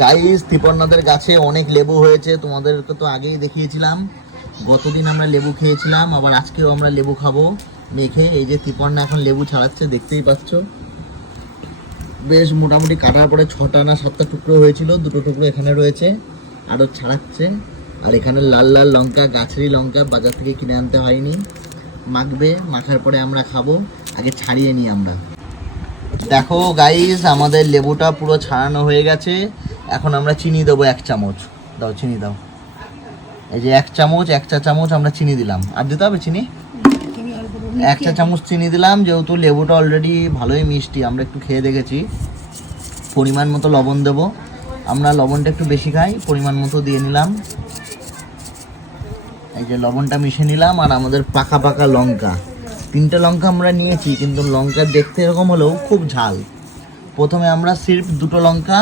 Guys, তিপন্নাদের গাছে অনেক লেবু হয়েছে, তোমাদেরকে তো আগেই দেখিয়েছিলাম। গতদিন আমরা লেবু খেয়েছিলাম, আবার আজকেও আমরা লেবু খাবো মেখে। এই যে তিপন্না এখন লেবু ছাড়াচ্ছে, দেখতেই পাচ্ছ। বেশ মোটামুটি কাটার পরে 6টা না 7টা টুকরো হয়েছিল, 2টো টুকরো এখানে রয়েছে, আরও ছাড়াচ্ছে। আর এখানে লাল লাল লঙ্কা, গাছেরই লঙ্কা, বাজার থেকে কিনে আনতে হয়নি। মাখবে, মাখার পরে আমরা খাবো। আগে ছাড়িয়ে নিই আমরা। দেখো গাইস, আমাদের লেবুটা পুরো ছাড়ানো হয়ে গেছে। এখন আমরা চিনি দেবো 1 চামচ। দাও চিনি দাও। এই যে 1 চামচ, 1 চা চামচ আমরা চিনি দিলাম। আর দিতে হবে চিনি? 1 চা চামচ চিনি দিলাম, যেহেতু লেবুটা অলরেডি ভালোই মিষ্টি, আমরা একটু খেয়ে দেখেছি। পরিমাণ মতো লবণ দেব, আমরা লবণটা একটু বেশি খাই, পরিমাণ মতো দিয়ে নিলাম। এই যে লবণটা মিশিয়ে নিলাম। আর আমাদের পাকা পাকা লঙ্কা, 3টে লঙ্কা আমরা নিয়েছি, কিন্তু লঙ্কা দেখতে এরকম হলেও খুব ঝাল। প্রথমে আমরা সির্ফ 2টো লঙ্কা